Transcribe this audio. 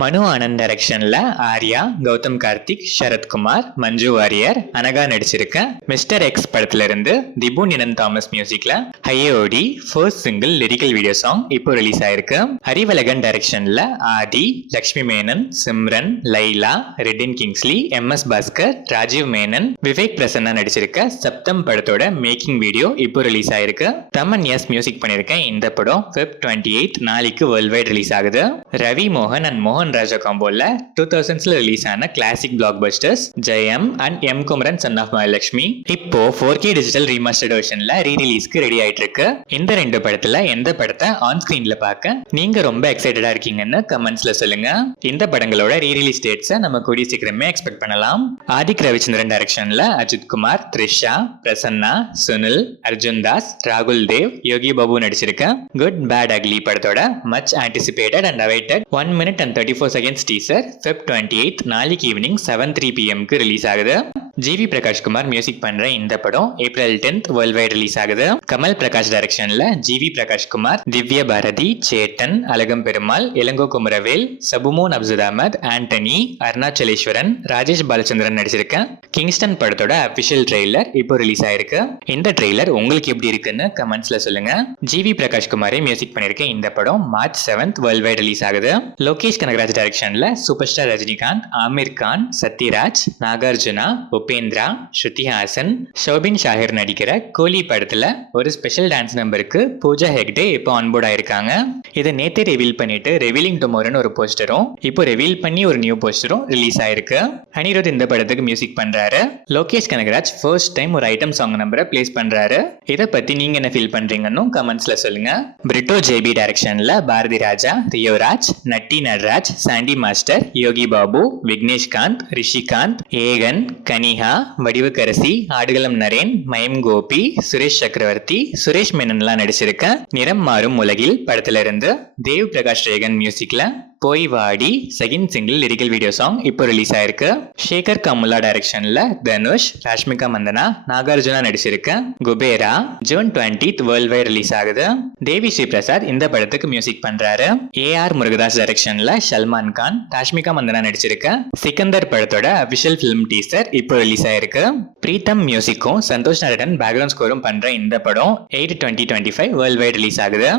மனு ஆனந்த் டைரக்ஷன்ல ஆர்யா, கௌதம் கார்த்திக், சரத்குமார், மஞ்சு வாரியர், அனகா நடிச்சிருக்க மிஸ்டர் எக்ஸ் படத்துல இருந்து திபு நினன் தாமஸ் மியூசிக்ல Haiyodi first single lyrical video song இப்போ ரிலீஸ் ஆயிருக்கு. அறிவழகன் டைரக்ஷன்ல ஆதி, லக்ஷ்மி மேனன், சிம்ரன், லைலா, ரெட்டின் கிங்ஸ்லி, எம்.எஸ். பாஸ்கர், ராஜீவ் மேனன், விவேக் பிரசன்னா நடிச்சிருக்க சப்தம் படத்தோட மேக்கிங் வீடியோ இப்போ ரிலீஸ் ஆயிருக்கு. தமன் எஸ் மியூசிக் பண்ணிருக்கேன். இந்த படம் Feb 28 நாளைக்கு வேர்ல்ட் வைட் ரிலீஸ் ஆகுது. ரவி மோகன் அண்ட் மோகன் ராஜா காம்போல 2000s ரிலீஸ் ஆன classic black busters Jayam and M Kumaran son of Mahalakshmi இப்போ 4K டிஜிட்டல் ரீமாஸ்டர்ட் வெர்ஷன்ல ரீரிலீஸ்க்கு ரெடி ஆயிட்டு இருக்கு. இந்த ரெண்டு படத்துல எந்த படத்தை ஆன் ஸ்கிரீன்ல பார்க்க நீங்க ரொம்ப எக்ஸைட்டடா இருக்கீங்கன்னு கமெண்ட்ஸ்ல சொல்லுங்க. இந்த படங்களோட ரீரிலீஸ் டேட்ஸை நம்ம கூடிய சீக்கிரமே எக்ஸ்பெக்ட் பண்ணலாம். ஆதிக் ரவிச்சந்திரன் டைரக்ஷன்ல அஜித் குமார், த்ரிஷா, பிரசன்னா, சுனில், அர்ஜுன் தாஸ், ராகுல் Dev, Yogi Babu நடிச்சிருக்க good bad ugly படத்தோட much anticipated and awaited 1 minute and 34 seconds teaser Feb 28 நாளைக்கு ஈவினிங் 7:03 PM ரிலீஸ் ஆகுது. ஜிவி பிரகாஷ் குமார் மியூசிக் பண்ற இந்த படம் April 10th world wide release ஆகுது. கமல் பிரகாஷ் டைரக்ஷன்ல ஜிவி பிரகாஷ் குமார், திவ்ய பாரதி, சேட்டன், அழகம் பெருமாள், இளங்கோ குமரவேல், சபுமோன் அப்சுல் அஹமத், ஆண்டனி, அருணாச்சலேஸ்வரன், ராஜேஷ் பாலச்சந்திரன் நடிச்சிருக்க கிங்ஸ்டன் படத்தோட அபிஷியல் ட்ரெய்லர் இப்போ ரிலீஸ் ஆயிருக்கு. இந்த ட்ரெய்லர் உங்களுக்கு எப்படி இருக்குன்னு கமெண்ட்ஸ்ல சொல்லுங்க. ஜிவி பிரகாஷ் குமாரே மியூசிக் பண்ணிருக்க இந்த படம் March 7th world wide release ஆகுது. லோகேஷ் கனகராஜ் டைரக்ஷன்ல சூப்பர் ஸ்டார் ரஜினிகாந்த், ஆமீர் கான், சத்யராஜ், நாகார்ஜுனா, உபேந்திரா, ஸ்ருதிஹாசன், ஷோபின் ஷாஹிர் நடிக்கிற கோலி படத்துல ஒரு ஸ்பெஷல் டான்ஸ் நம்பருக்கு பூஜா ஹெக்டே இப்போ ஆன்போர்ட் ஆயிருக்காங்க. இதை நேத்தே ரிவீல் பண்ணிட்டு ரெவீலிங் டுமாரோன்னு ஒரு போஸ்டரும் இப்போ ரிவீல் பண்ணி ஒரு நியூ போஸ்டரும் ரிலீஸ் ஆயிருக்கு. அனிருத் இந்த படத்துக்கு மியூசிக் பண்றாரு. லோகேஷ் கனகராஜ் ஃபர்ஸ்ட் டைம் ஒரு ஐட்டம் சாங் நம்பரை பிளேஸ் பண்றாரு. இதை பத்தி நீங்க என்ன ஃபீல் பண்றீங்கன்னு கமெண்ட்ஸ்ல சொல்லுங்க. பிரிட்டோ ஜேபி டைரக்ஷன்ல பாரதி ராஜா, ரியோராஜ், நட்டி நடராஜ், சாண்டி மாஸ்டர், யோகி பாபு, விக்னேஷ்காந்த், ரிஷிகாந்த், ஏகன், கனிஹா, வடிவுக்கரசி, ஆடுகளம் நரேன், மயம் கோபி, சுரேஷ் சக்கரவர்த்தி, சுரேஷ் மேனன்லாம் நடிச்சிருக்க நிறம் மாறும் உலகில் படத்துல இருந்து தேவ் பிரகாஷ் ரேகன் மியூசிக்ல Poi Vaadi second single lyrical video song இப்போ ரிலீஸ் ஆயிருக்கு. ஷேகர் கமுலா டைரக்ஷன்ல தனுஷ், ராஷ்மிகா மந்தனா, நாகார்ஜுனா நடிச்சிருக்க Kuberaa June 20th world wide release ஆகுது. தேவி ஸ்ரீ பிரசாத் இந்த படத்துக்கு மியூசிக் பண்றாரு. ஏஆர் முருகதாஸ் டைரக்ஷன்ல சல்மான் கான், ராஷ்மிகா மந்தனா நடிச்சிருக்க சிக்கந்தர் படத்தோட அபிஷியல் ஃபிலிம் டீசர் இப்போ ரிலீஸ் ஆயிருக்கு. பிரீத்தம் மியூசிக்கும் சந்தோஷ் நாராயணன் பேக்ரவுண்ட் ஸ்கோரும் பண்ற இந்த படம் 8/20/25 வேர்ல்ட் வைட் ரிலீஸ் ஆகுது.